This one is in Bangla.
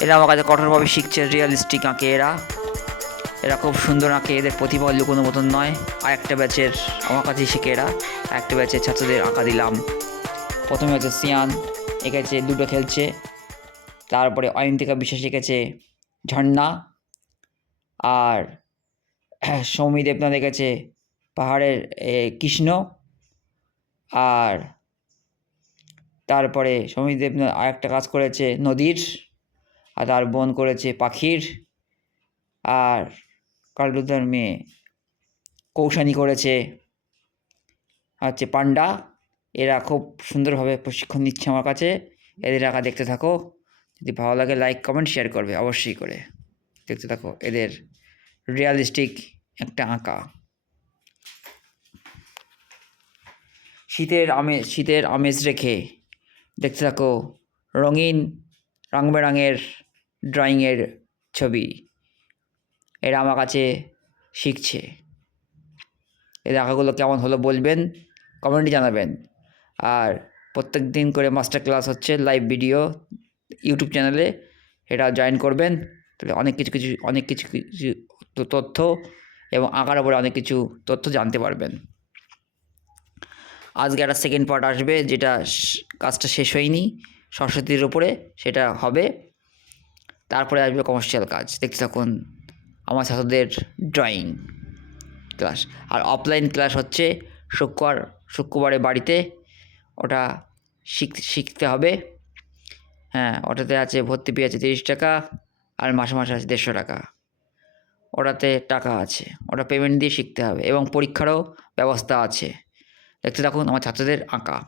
এরা আমার কাছে কঠোরভাবে শিখছে, রিয়েলিস্টিক আঁকে এরা। এরা খুব সুন্দর আঁকে, এদের প্রতিভা লুকোনো মতন নয়। আর একটা ব্যাচের আমার কাছেই শিখে এরা, একটা ব্যাচের ছাত্রদের আঁকা দিলাম। প্রথমে হচ্ছে সিয়ান, এঁকেছে লুডো খেলছে। তারপরে অয়ন্তিকা বিশ্বাস এঁকেছে ঝর্ণা। আর সৌমি দেবনাথ এঁকেছে পাহাড়ের কৃষ্ণ। আর তারপরে সৌমি দেবনাথ আর একটা কাজ করেছে নদীর। আর তার বোন করেছে পাখির। আর কালরুদ্দার মেয়ে কৌশানী করেছে হচ্ছে পান্ডা। এরা খুব সুন্দরভাবে প্রশিক্ষণ নিচ্ছে আমার কাছে। এদের আঁকা দেখতে থাকো, যদি ভালো লাগে লাইক কমেন্ট শেয়ার করবে অবশ্যই করে। দেখতে থাকো এদের রিয়ালিস্টিক একটা আঁকা। শীতের আমেজ রেখে দেখতে থাকো রঙিন রংবেরঙের ড্রয়িংয়ের ছবি। এরা আমার কাছে শিখছে। এদের আঁকাগুলো কেমন হলো বলবেন, কমেন্টে জানাবেন। আর প্রত্যেক দিন করে মাস্টার ক্লাস হচ্ছে লাইভ ভিডিও ইউটিউব চ্যানেলে, এটা জয়েন করবেন। তাহলে অনেক কিছু তথ্য এবং আঁকার ওপরে অনেক কিছু তথ্য জানতে পারবেন। আজকে একটা সেকেন্ড পার্ট আসবে, যেটা কাজটা শেষ হয়নি সরস্বতীর ওপরে, সেটা হবে। তারপরে আসবে কমার্শিয়াল কাজ। দেখতে থাকুন আমার ছাত্রদের ড্রয়িং ক্লাস। আর অফলাইন ক্লাস হচ্ছে শুক্রবারে বাড়িতে, ওটা শিখতে হবে। হ্যাঁ, ওটাতে আছে ভর্তি ফি আছে 30 টাকা, আর মাসে মাসে আছে 150 টাকা। ওটাতে টাকা আছে, ওটা পেমেন্ট দিয়ে শিখতে হবে এবং পরীক্ষারও ব্যবস্থা আছে। দেখতে থাকুন আমার ছাত্রদের আঁকা।